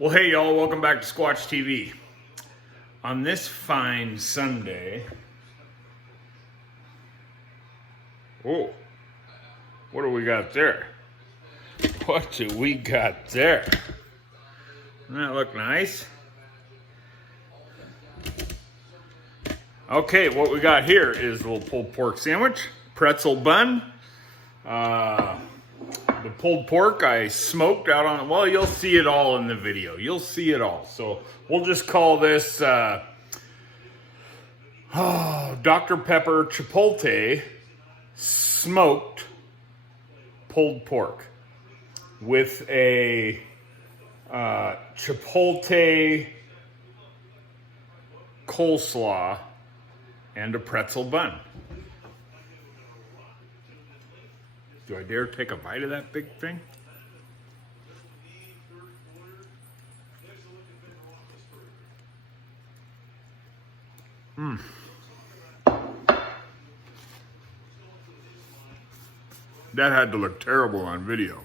Well, hey y'all, welcome back to Squatch TV. On this fine Sunday, oh, what do we got there? What do we got there? Doesn't that look nice? Okay, what we got here is a little pulled pork sandwich, pretzel bun. The pulled pork I smoked out on, well, you'll see it all in the video. You'll see it all. So we'll just call this Dr. Pepper Chipotle smoked pulled pork with a Chipotle coleslaw and a pretzel bun. Do I dare take a bite of that big thing? That had to look terrible on video.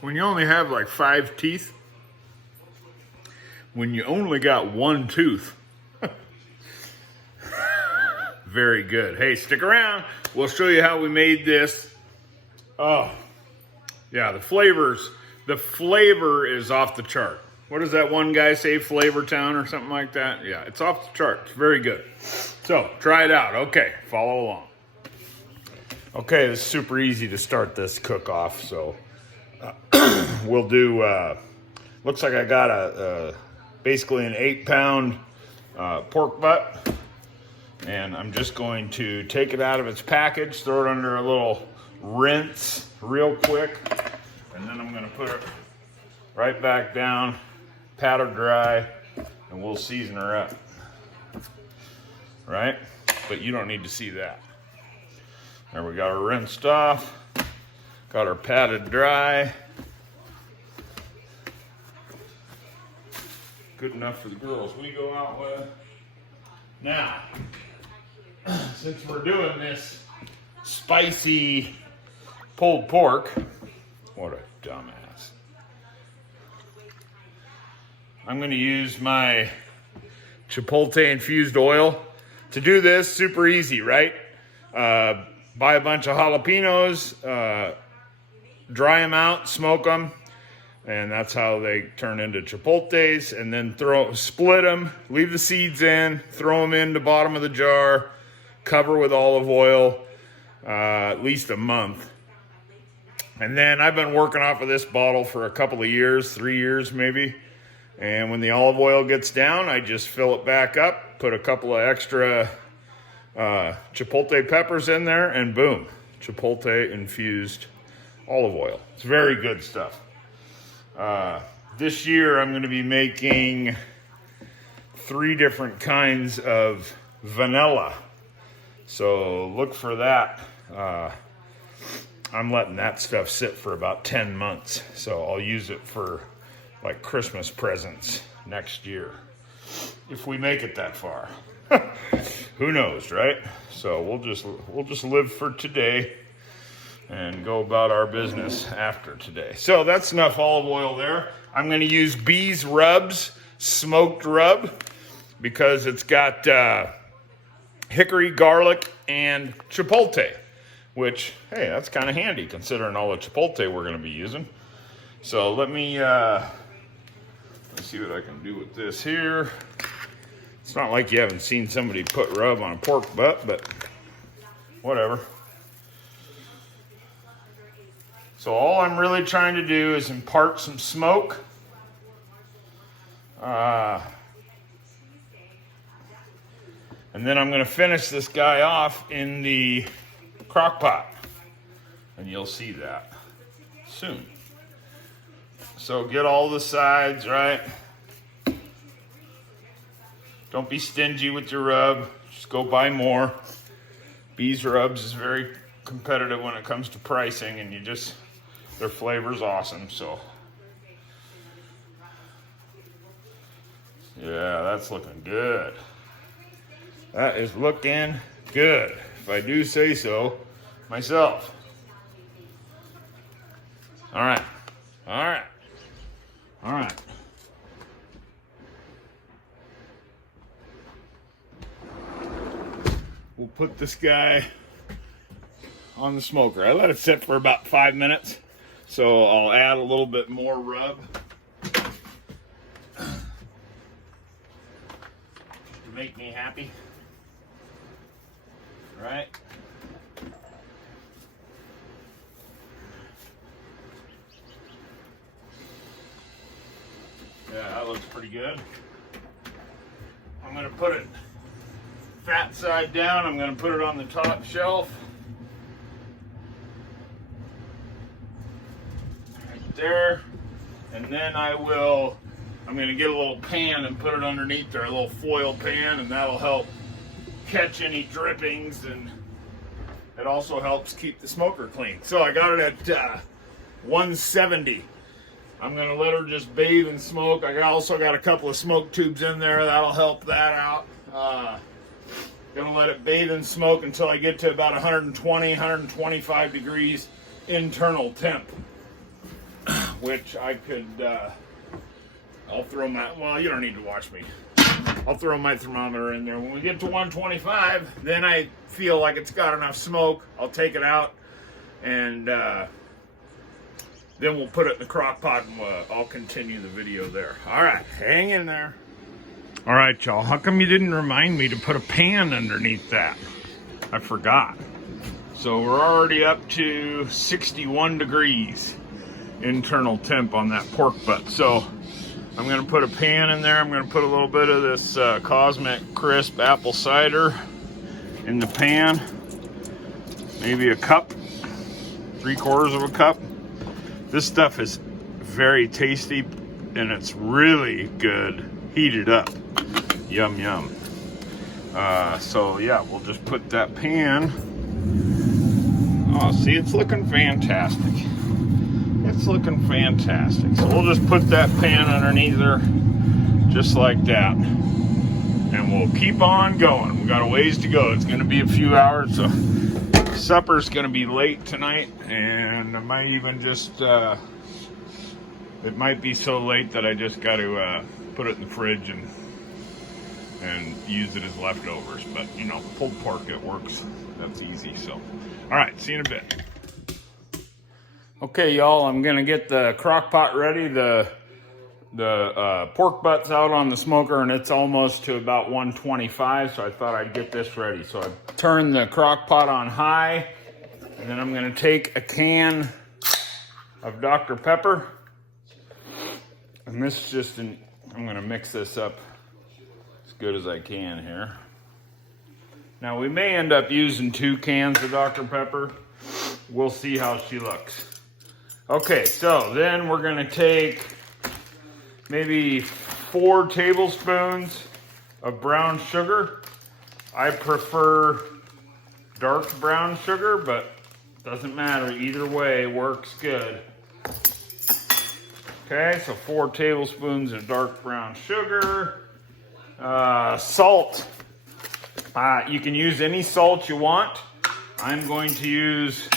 When you only have like 5 teeth, when you only got 1 tooth, very good. Hey, stick around. We'll show you how we made this. Oh, yeah, the flavor is off the chart. What does that one guy say, Flavor Town or something like that? Yeah, it's off the chart. It's very good. So, try it out. Okay, follow along. Okay, it's super easy to start this cook-off, so we'll do, looks like I got basically an 8-pound pork butt, and I'm just going to take it out of its package, throw it under a little rinse real quick, and then I'm going to put it right back down, pat her dry, and we'll season her up. Right? But you don't need to see that. There, we got her rinsed off, got her patted dry. Good enough for the girls we go out with. Now, since we're doing this spicy pulled pork, what a dumbass. I'm going to use my Chipotle infused oil. To do this, super easy, right? Buy a bunch of jalapenos, dry them out, smoke them, and that's how they turn into Chipotles. And then split them, leave the seeds in, throw them in the bottom of the jar, cover with olive oil, at least a month. And then I've been working off of this bottle for a couple of years, 3 years maybe. And when the olive oil gets down, I just fill it back up, put a couple of extra Chipotle peppers in there, and boom, Chipotle infused olive oil. It's very good stuff. This year I'm going to be making 3 different kinds of vanilla. So look for that. I'm letting that stuff sit for about 10 months. So I'll use it for like Christmas presents next year. If we make it that far. Who knows, right? So we'll just live for today and go about our business after today. So that's enough olive oil there. I'm going to use Bees Rubs smoked rub because it's got hickory, garlic, and chipotle, which, hey, that's kind of handy considering all the chipotle we're going to be using. So let's see what I can do with this here. It's not like you haven't seen somebody put rub on a pork butt, but whatever. So all I'm really trying to do is impart some smoke. And then I'm going to finish this guy off in the crock pot. And you'll see that soon. So get all the sides, right? Don't be stingy with your rub. Just go buy more. Bees Rubs is very competitive when it comes to pricing, and their flavor's awesome, so. Yeah, that's looking good. That is looking good, if I do say so myself. All right. put this guy on the smoker. I let it sit for about 5 minutes, so I'll add a little bit more rub to make me happy. All right. Yeah, that looks pretty good. I'm going to put it fat side down. I'm going to put it on the top shelf. Right there. And then I'm going to get a little pan and put it underneath there, a little foil pan, and that'll help catch any drippings, and it also helps keep the smoker clean. So I got it at 170. I'm going to let her just bathe in smoke. I also got a couple of smoke tubes in there. That'll help that out. Going to let it bathe in smoke until I get to about 120, 125 degrees internal temp, which I could, I'll throw well, you don't need to watch me. I'll throw my thermometer in there. When we get to 125, then I feel like it's got enough smoke. I'll take it out, and then we'll put it in the crock pot, and I'll continue the video there. All right, hang in there. All right, y'all, how come you didn't remind me to put a pan underneath that? I forgot. So we're already up to 61 degrees internal temp on that pork butt. So I'm gonna put a pan in there. I'm gonna put a little bit of this Cosmic Crisp apple cider in the pan. Maybe a cup, 3/4 of a cup. This stuff is very tasty, and it's really good heated up. Yum, yum. So yeah, we'll just put that pan. Oh, see, it's looking fantastic. It's looking fantastic. So we'll just put that pan underneath her, just like that. And we'll keep on going. We got a ways to go. It's gonna be a few hours, so supper's gonna be late tonight, and I might even just, it might be so late that I just got to put it in the fridge and use it as leftovers. But you know, pulled pork, it works. That's easy. So, all right, see you in a bit. Okay, y'all, I'm gonna get the crock pot ready. The pork butt's out on the smoker, and it's almost to about 125, so I thought I'd get this ready. So I turned the crock pot on high, and then I'm gonna take a can of Dr. Pepper, and this just, I'm gonna mix this up as good as I can here. Now we may end up using 2 cans of Dr. Pepper. We'll see how she looks. Okay, so then we're gonna take maybe 4 tablespoons of brown sugar. I prefer dark brown sugar, but doesn't matter. Either way works good. Okay, so 4 tablespoons of dark brown sugar. Salt. You can use any salt you want. I'm going to use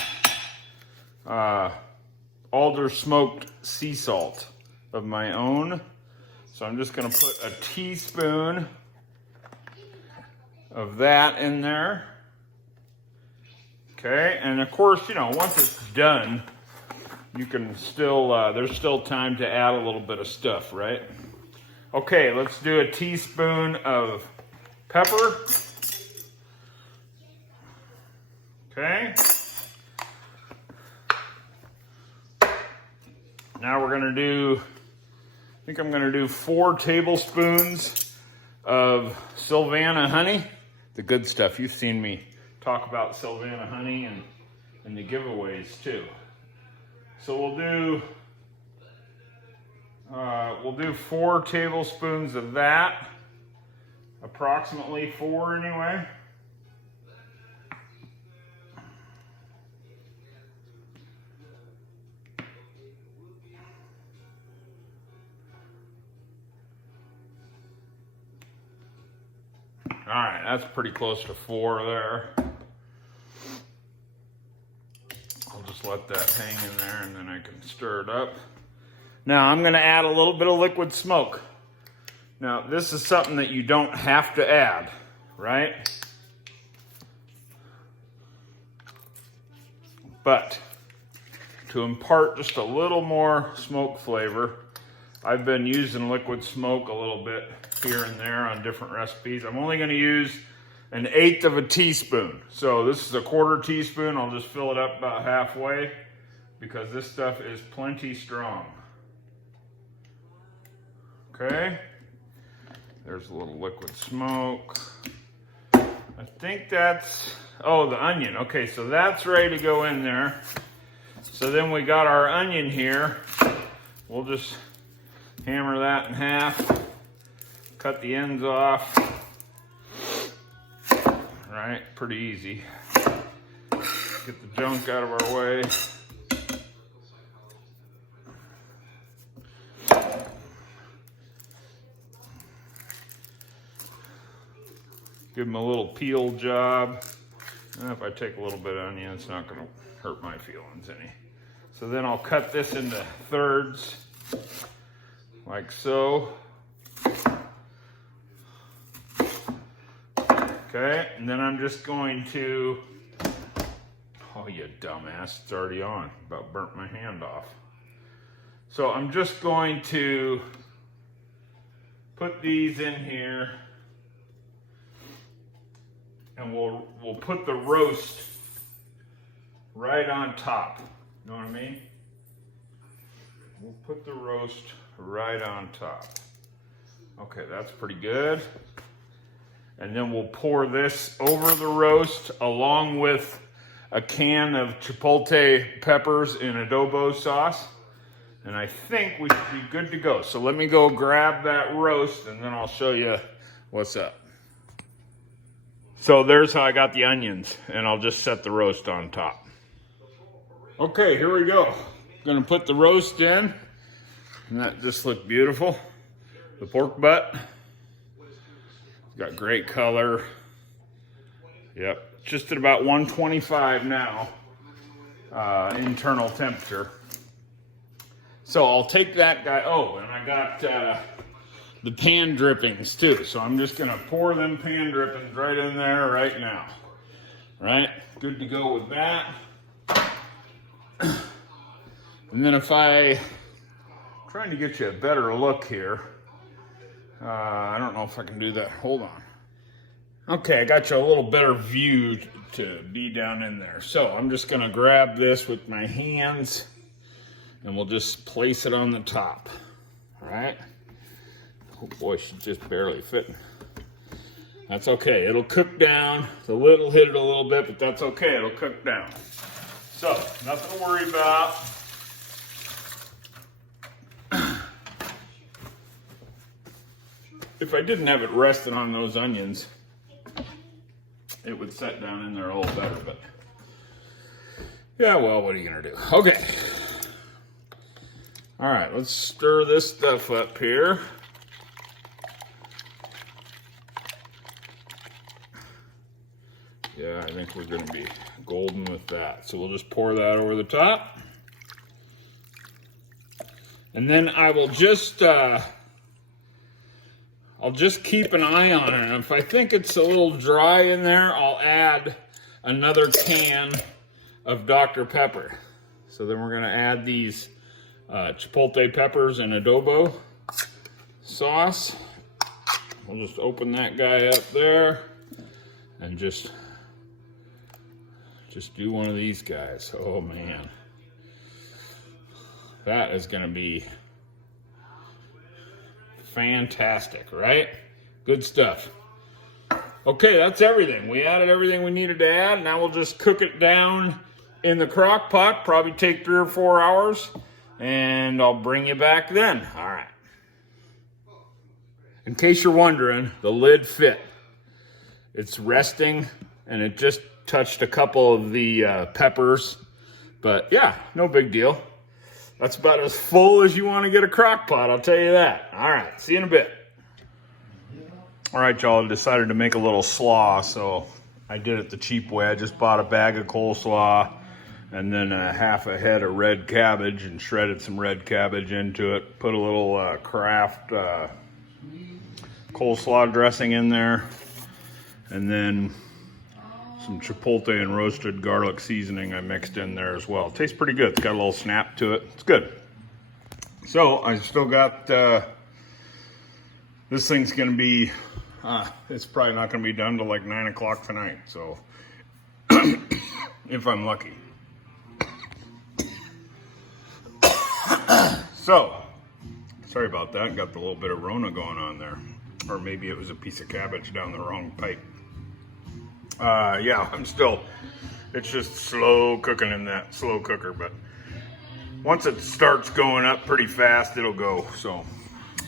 alder smoked sea salt of my own. So I'm just gonna put a teaspoon of that in there. Okay, and of course, you know, once it's done, you can still, there's still time to add a little bit of stuff, right? Okay, let's do a teaspoon of pepper. Okay. Now we're gonna do, I think I'm gonna do 4 tablespoons of Sylvana honey, the good stuff. You've seen me talk about Sylvana honey and the giveaways too. So we'll do 4 tablespoons of that, approximately 4 anyway. All right, that's pretty close to 4 there. I'll just let that hang in there, and then I can stir it up. Now I'm gonna add a little bit of liquid smoke. Now this is something that you don't have to add, right? But to impart just a little more smoke flavor, I've been using liquid smoke a little bit here and there on different recipes. I'm only going to use 1/8 of a teaspoon. So this is a 1/4 teaspoon. I'll just fill it up about halfway because this stuff is plenty strong. Okay, there's a little liquid smoke. I think that's, oh, the onion. Okay, so that's ready to go in there. So then we got our onion here. We'll just hammer that in half, cut the ends off. Right, pretty easy. Get the junk out of our way. Give them a little peel job. If I take a little bit of onion, it's not going to hurt my feelings any. So then I'll cut this into thirds, like so. Okay, and then I'm just going to, oh you dumbass, it's already on. About burnt my hand off. So I'm just going to put these in here, and we'll put the roast right on top. You know what I mean? We'll put the roast right on top. Okay, that's pretty good. And then we'll pour this over the roast along with a can of Chipotle peppers in adobo sauce. And I think we should be good to go. So let me go grab that roast and then I'll show you what's up. So there's how I got the onions, and I'll just set the roast on top. Okay, here we go. Gonna put the roast in, and that just looked beautiful. The pork butt. Got great color. Yep, just at about 125 now, internal temperature. So I'll take that guy. Oh, and I got the pan drippings too. So I'm just gonna pour them pan drippings right in there right now. Right, good to go with that. And then if I'm trying to get you a better look here. I don't know if I can do that. Hold on. Okay, I got you a little better view to be down in there. So I'm just gonna grab this with my hands and we'll just place it on the top. All right. Oh boy, she's just barely fitting. That's okay, it'll cook down. The lid will hit it a little bit, but that's okay, it'll cook down. So, nothing to worry about. If I didn't have it resting on those onions, it would set down in there a little better, but yeah, well, what are you gonna do? Okay. All right, let's stir this stuff up here. Yeah, I think we're gonna be golden with that. So we'll just pour that over the top. And then I will just, I'll just keep an eye on it. And if I think it's a little dry in there, I'll add another can of Dr. Pepper. So then we're gonna add these Chipotle peppers and adobo sauce. We'll just open that guy up there and just do one of these guys. Oh man. That is gonna be fantastic, right? Good stuff. Okay, that's everything. We added everything we needed to add. Now we'll just cook it down in the crock pot. Probably take 3 or 4 hours, and I'll bring you back then. All right. In case you're wondering, the lid fit. It's resting, and it just touched a couple of the peppers, but yeah, no big deal. That's about as full as you want to get a crock pot, I'll tell you that. All right, see you in a bit. All right, y'all, I decided to make a little slaw, so I did it the cheap way. I just bought a bag of coleslaw and then half a head of red cabbage and shredded some red cabbage into it. Put a little Kraft coleslaw dressing in there, and then some Chipotle and roasted garlic seasoning I mixed in there as well. It tastes pretty good. It's got a little snap to it. It's good. So I still got, this thing's gonna be, it's probably not gonna be done till like 9 o'clock tonight. So if I'm lucky. So, sorry about that. Got the little bit of Rona going on there. Or maybe it was a piece of cabbage down the wrong pipe. Yeah, it's just slow cooking in that slow cooker, but once it starts going up pretty fast, it'll go. So,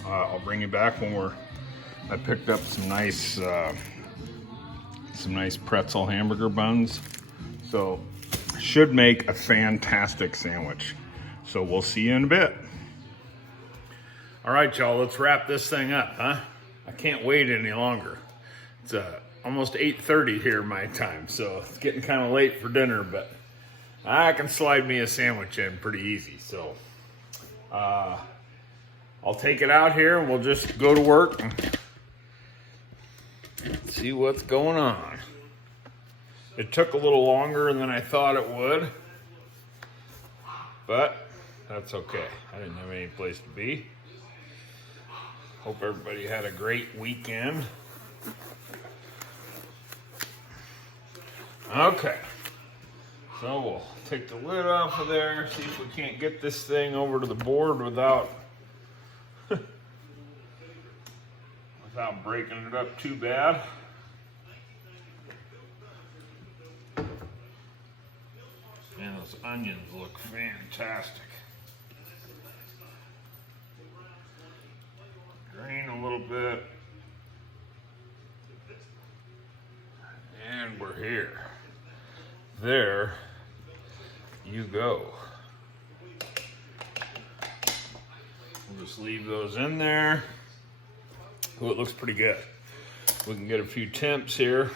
I'll bring you back when I picked up some nice pretzel hamburger buns. So, should make a fantastic sandwich. So we'll see you in a bit. All right, y'all, let's wrap this thing up, huh? I can't wait any longer. It's almost 8:30 here my time, so it's getting kind of late for dinner, but I can slide me a sandwich in pretty easy. So I'll take it out here and we'll just go to work and see what's going on. It took a little longer than I thought it would, but that's okay. I didn't have any place to be. Hope everybody had a great weekend. Okay. So we'll take the lid off of there, see if we can't get this thing over to the board without breaking it up too bad. Man, those onions look fantastic. Drain a little bit. And we're here. There you go. We'll just leave those in there. Oh, it looks pretty good. We can get a few temps here.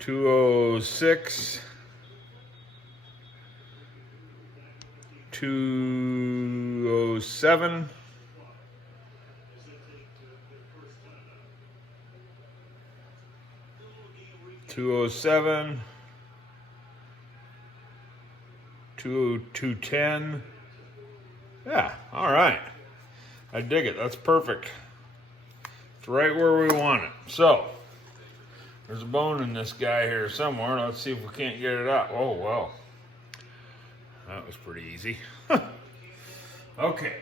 $206, $207, $207, $210. Yeah, all right. I dig it. That's perfect. It's right where we want it. So, there's a bone in this guy here somewhere. Let's see if we can't get it out. Oh, well. That was pretty easy. Okay.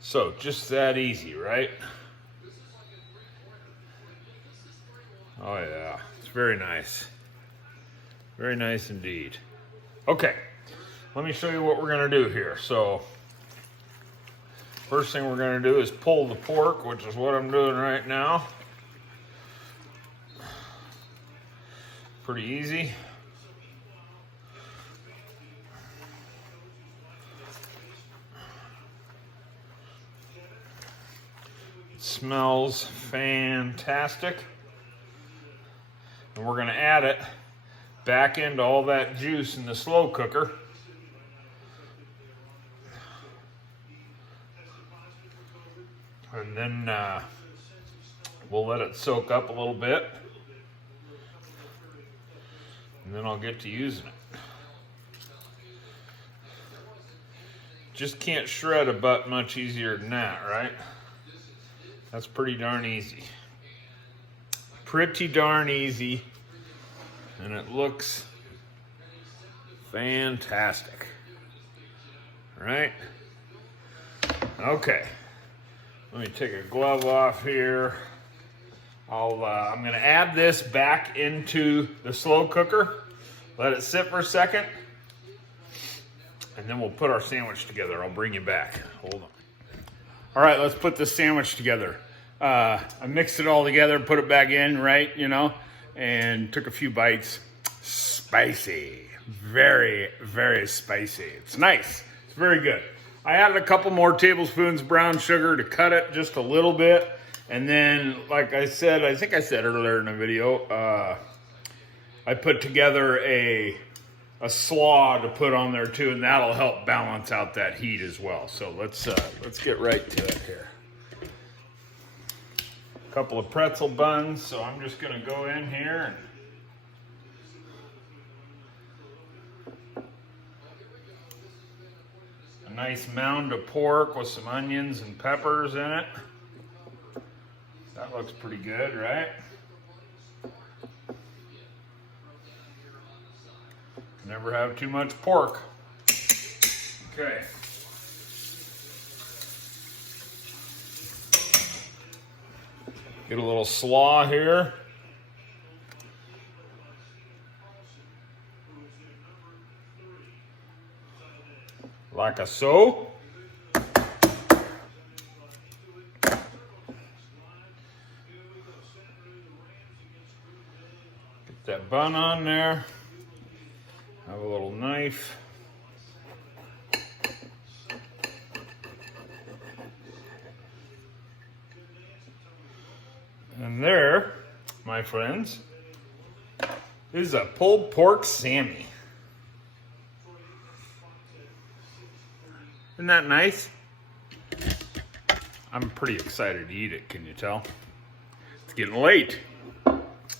So, just that easy, right? Oh, yeah. It's very nice. Very nice indeed. Okay. Let me show you what we're going to do here. So, first thing we're going to do is pull the pork, which is what I'm doing right now. Pretty easy. It smells fantastic. And we're going to add it back into all that juice in the slow cooker. And then we'll let it soak up a little bit. And then I'll get to using it. Just can't shred a butt much easier than that, right? That's pretty darn easy. Pretty darn easy. And it looks fantastic. Right? Okay. Let me take a glove off here. I'm going to add this back into the slow cooker. Let it sit for a second. And then we'll put our sandwich together. I'll bring you back. Hold on. All right, let's put this sandwich together. I mixed it all together, put it back in, right, you know, and took a few bites. Spicy. Very, very spicy. It's nice. It's very good. I added a couple more tablespoons brown sugar to cut it just a little bit. And then, like I said, I think I said earlier in the video, I put together a slaw to put on there too, and that'll help balance out that heat as well. So let's get right to it here. couple of pretzel buns, so I'm just gonna go in here and a nice mound of pork with some onions and peppers in it. That looks pretty good, right? Never have too much pork. Okay. Get a little slaw here. Like a so. Get that bun on there. Have a little knife. And there, my friends, is a pulled pork Sammy. Isn't that nice? I'm pretty excited to eat it, can you tell? It's getting late.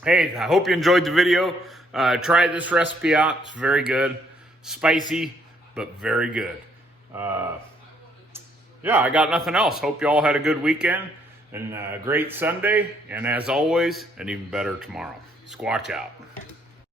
Hey, I hope you enjoyed the video. Try this recipe out. It's very good. Spicy, but very good. Yeah, I got nothing else. Hope you all had a good weekend and a great Sunday. And as always, an even better tomorrow. Squatch out.